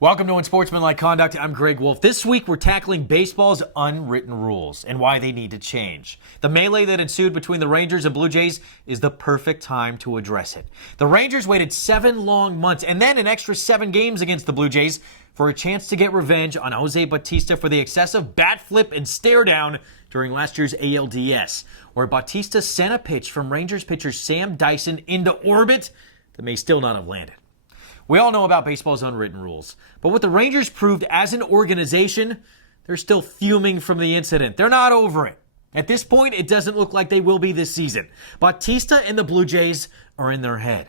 Welcome to Unsportsmanlike Conduct. I'm Greg Wolf. This week we're tackling baseball's unwritten rules and why they need to change. The melee that ensued between the Rangers and Blue Jays is the perfect time to address it. The Rangers waited 7 long months and then an extra 7 games against the Blue Jays for a chance to get revenge on Jose Bautista for the excessive bat flip and stare down during last year's ALDS, where Bautista sent a pitch from Rangers pitcher Sam Dyson into orbit that may still not have landed. We all know about baseball's unwritten rules, but what the Rangers proved as an organization, they're still fuming from the incident. They're not over it. At this point, it doesn't look like they will be this season. Bautista and the Blue Jays are in their head.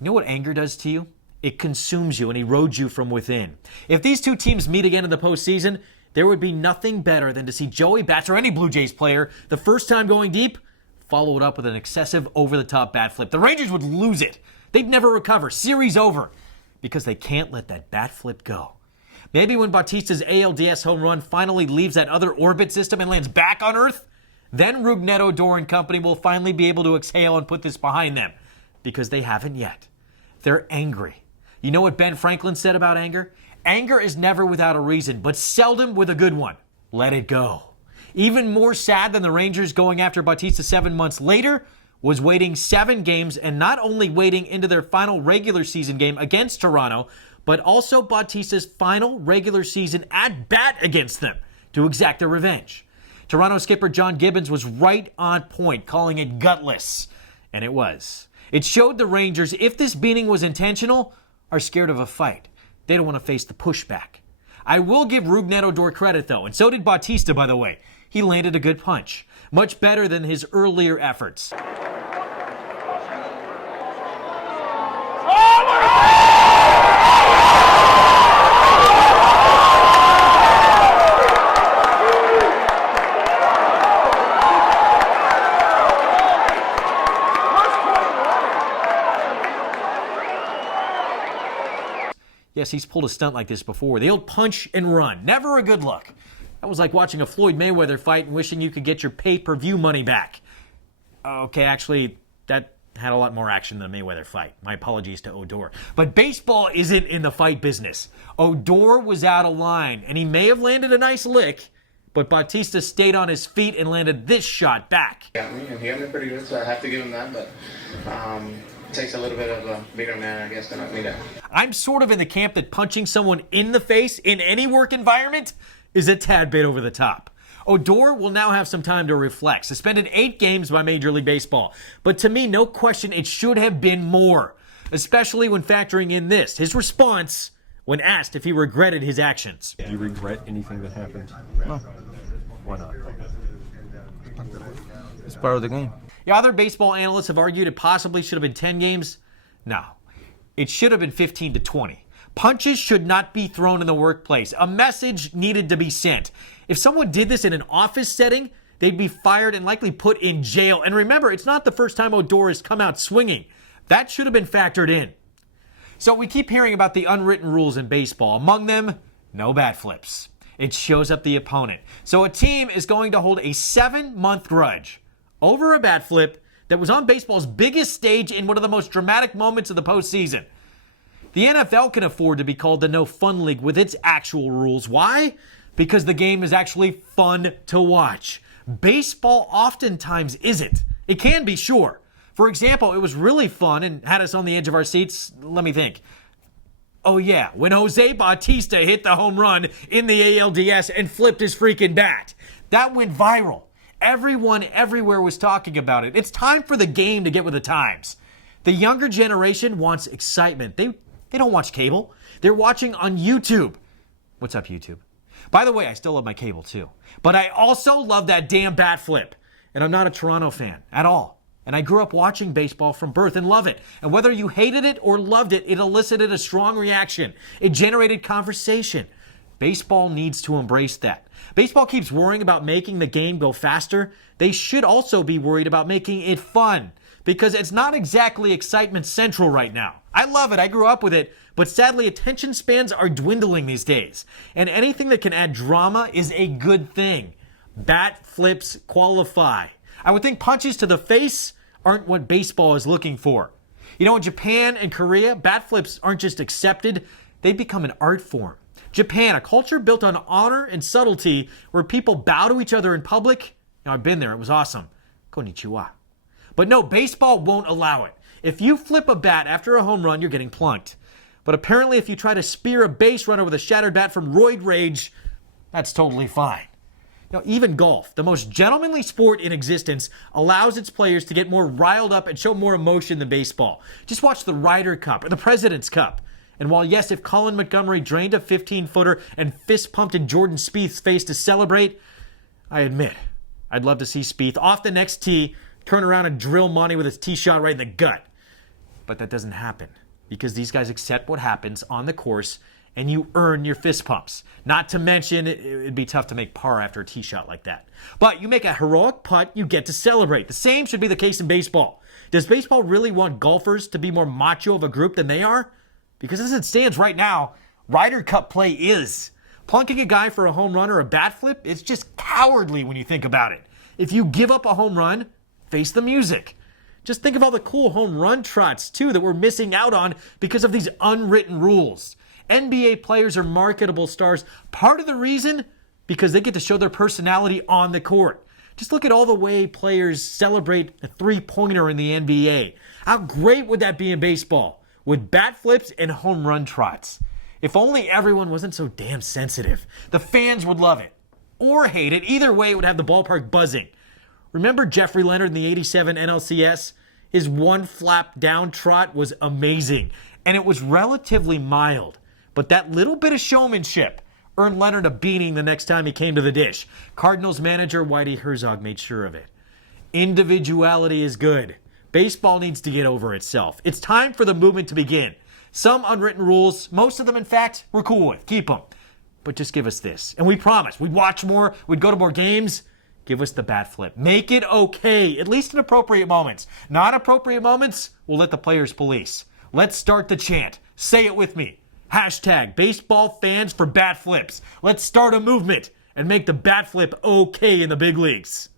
You know what anger does to you? It consumes you and erodes you from within. If these two teams meet again in the postseason, there would be nothing better than to see Joey Bats or any Blue Jays player, the first time going deep, follow it up with an excessive over-the-top bat flip. The Rangers would lose it. They'd never recover. Series over. Because they can't let that bat flip go. Maybe when Bautista's ALDS home run finally leaves that other orbit system and lands back on Earth, then Rougned Odor and company will finally be able to exhale and put this behind them. Because they haven't yet. They're angry. You know what Ben Franklin said about anger? Anger is never without a reason, but seldom with a good one. Let it go. Even more sad than the Rangers going after Bautista 7 months later was waiting 7 games and not only waiting into their final regular season game against Toronto, but also Bautista's final regular season at bat against them to exact their revenge. Toronto skipper John Gibbons was right on point, calling it gutless. And it was. It showed the Rangers, if this beating was intentional, are scared of a fight. They don't want to face the pushback. I will give Rougned Odor credit, though, and so did Bautista, by the way. He landed a good punch. Much better than his earlier efforts. Yes, he's pulled a stunt like this before. The old punch and run. Never a good look. That was like watching a Floyd Mayweather fight and wishing you could get your pay-per-view money back. Okay, actually, that had a lot more action than a Mayweather fight. My apologies to Odor. But baseball isn't in the fight business. Odor was out of line, and he may have landed a nice lick, but Bautista stayed on his feet and landed this shot back. Got me, and he got me pretty good, so I have to give him that, but it takes a little bit of a bigger man, I guess, to knock me down. I'm sort of in the camp that punching someone in the face in any work environment is a tad bit over the top. Odor will now have some time to reflect. Suspended 8 games by Major League Baseball. But to me, no question, it should have been more. Especially when factoring in this, his response when asked if he regretted his actions. Do you regret anything that happened? No. Why not? It's part of the game. Yeah, other baseball analysts have argued it possibly should have been 10 games. No. It should have been 15 to 20. Punches should not be thrown in the workplace. A message needed to be sent. If someone did this in an office setting, they'd be fired and likely put in jail. And remember, it's not the first time Odor has come out swinging. That should have been factored in. So we keep hearing about the unwritten rules in baseball. Among them, no bat flips. It shows up the opponent. So a team is going to hold a 7-month grudge over a bat flip that was on baseball's biggest stage in one of the most dramatic moments of the postseason. The NFL can afford to be called the No Fun League with its actual rules. Why? Because the game is actually fun to watch. Baseball oftentimes isn't. It can be, sure. For example, it was really fun and had us on the edge of our seats. Let me think. Oh yeah, when Jose Bautista hit the home run in the ALDS and flipped his freaking bat. That went viral. Everyone everywhere was talking about it. It's time for the game to get with the times. The younger generation wants excitement. They don't watch cable. They're watching on YouTube. What's up, YouTube? By the way, I still love my cable too. But I also love that damn bat flip. And I'm not a Toronto fan at all. And I grew up watching baseball from birth and love it. And whether you hated it or loved it, it elicited a strong reaction. It generated conversation. Baseball needs to embrace that. Baseball keeps worrying about making the game go faster. They should also be worried about making it fun, because it's not exactly excitement central right now. I love it. I grew up with it. But sadly, attention spans are dwindling these days. And anything that can add drama is a good thing. Bat flips qualify. I would think punches to the face aren't what baseball is looking for. You know, in Japan and Korea, bat flips aren't just accepted, They've become an art form. Japan, a culture built on honor and subtlety where people bow to each other in public. Now, I've been there. It was awesome. Konnichiwa. But no, baseball won't allow it. If you flip a bat after a home run, you're getting plunked. But apparently, if you try to spear a base runner with a shattered bat from roid rage, that's totally fine. Now, even golf, the most gentlemanly sport in existence, allows its players to get more riled up and show more emotion than baseball. Just watch the Ryder Cup or the President's Cup. And while, yes, if Colin Montgomery drained a 15-footer and fist-pumped in Jordan Spieth's face to celebrate, I admit, I'd love to see Spieth off the next tee, turn around and drill Monty with his tee shot right in the gut. But that doesn't happen because these guys accept what happens on the course and you earn your fist pumps. Not to mention, it'd be tough to make par after a tee shot like that. But you make a heroic putt, you get to celebrate. The same should be the case in baseball. Does baseball really want golfers to be more macho of a group than they are? Because as it stands right now, Ryder Cup play is. Plunking a guy for a home run or a bat flip, it's just cowardly when you think about it. If you give up a home run, face the music. Just think of all the cool home run trots, too, that we're missing out on because of these unwritten rules. NBA players are marketable stars. Part of the reason, because they get to show their personality on the court. Just look at all the way players celebrate a three-pointer in the NBA. How great would that be in baseball? With bat flips and home run trots. If only everyone wasn't so damn sensitive. The fans would love it. Or hate it. Either way, it would have the ballpark buzzing. Remember Jeffrey Leonard in the 87 NLCS? His one flap down trot was amazing. And it was relatively mild. But that little bit of showmanship earned Leonard a beating the next time he came to the dish. Cardinals manager Whitey Herzog made sure of it. Individuality is good. Baseball needs to get over itself. It's time for the movement to begin. Some unwritten rules, most of them in fact, we're cool with. Keep them. But just give us this. And we promise we'd watch more, we'd go to more games. Give us the bat flip. Make it okay, at least in appropriate moments. Not appropriate moments, we'll let the players police. Let's start the chant. Say it with me. Hashtag baseball fans for bat flips. Let's start a movement and make the bat flip okay in the big leagues.